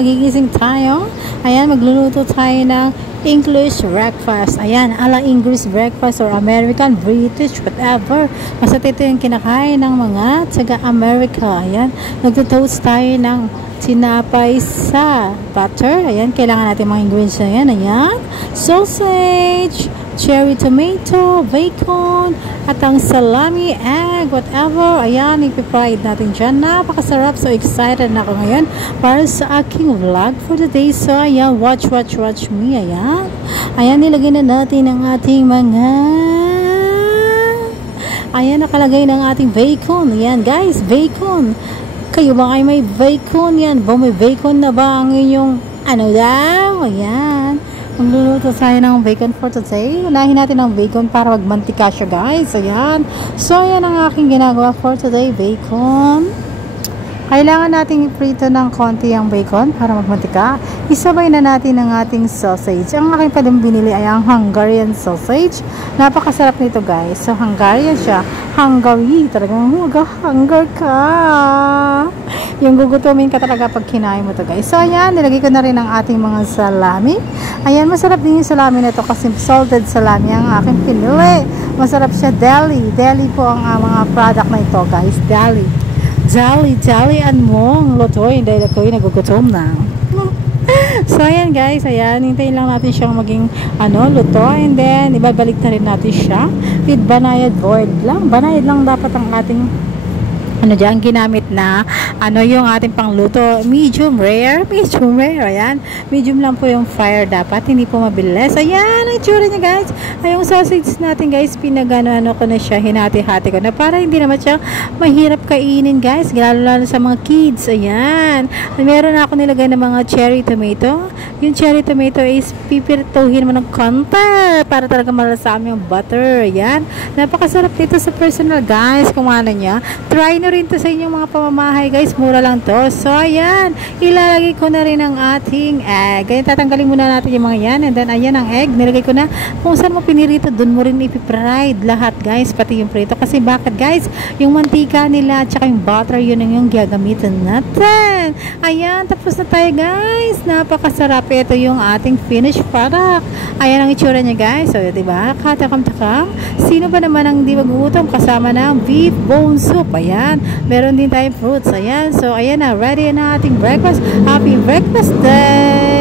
magigising tayo. Ayan, magluluto tayo ng English breakfast. Ayan, ala English breakfast or American, British, whatever. Basta ito yung kinakain ng mga taga-America. Ayan, nagtutoast tayo ng tinapay sa butter. Ayan, kailangan natin mga ingredients na yan. Ayan, sausage, cherry tomato, bacon, at ang salami, egg, whatever. Ayan, ipipride natin dyan. Napakasarap. So excited na ako ngayon para sa aking vlog for today. So ayan, watch me. Ayan. Ayan, nilagay na natin ang ating mga... Ayan, nakalagay ng ating bacon. Ayan, guys, bacon. Kayo ba ay may bacon? Yan. May bacon na ba ang inyong ano daw? Ayan. Magluluto tayo ng bacon for today. Unahin natin ang bacon para magmantika siya, guys. Ayan. So, ayan ang aking ginagawa for today. Bacon. Kailangan nating iprito ng konti ang bacon para magmantika. Isabay na natin ang ating sausage. Ang aking palang binili ay ang Hungarian sausage. Napakasarap nito, guys. So, Hungarian siya. Hungary. Talagang mag-hunger ka. Yung gugutumin ka talaga pag kinain mo to, guys. So, ayan. Nilagay ko na rin ang ating mga salami. Ayan. Masarap din yung salami na to kasi salted salami ang aking pinili. Masarap siya. Deli. Deli po ang mga product na ito, guys. Deli. Dali-dalian mo ang lutoy dahil ako'y nagugutom na. So, ayan guys, ayan, hintayin lang natin siyang maging luto, and then ibabalik na rin natin siya with banayad boiled lang. Banayad lang dapat ang ating dyan ginamit na yung ating pangluto, medium rare, ayan, medium lang po yung fire dapat, hindi po mabilis. Ayan, ang itsura niya, guys. Ay, yung sausage natin, guys, pinagano ko na siya, hinati-hati ko na para hindi naman siya mahirap kainin, guys, lalo sa mga kids. Ayan, meron ako nilagay ng mga cherry tomato. Yung cherry tomato is pipirtuhin mo ng konti para talaga malasam yung butter. Ayan, napakasarap dito sa personal, guys, kumana niya. Try nyo rin to sa inyong mga pamamahay, guys. Mura lang to. So, ayan. Ilalagay ko na rin ang ating egg. Ayan, tatanggalin muna natin yung mga yan. And then, ayan ang egg. Nilagay ko na. Kung saan mo pinirito, dun mo rin ipipride lahat, guys. Pati yung prito. Kasi bakit, guys? Yung mantika nila at saka yung butter, yun ang yung gagamitin natin. Ayan. Tapos na tayo, guys. Napakasarap. Ito yung ating finished product. Ayan ang itsura niya, guys. So, diba? Katakam-takam. Sino ba naman ang di magugutom kasama ng beef bone soup? Ayan. Meron din tayong fruits. Ayan. So, ayan na. Ready na ating breakfast. Happy breakfast day!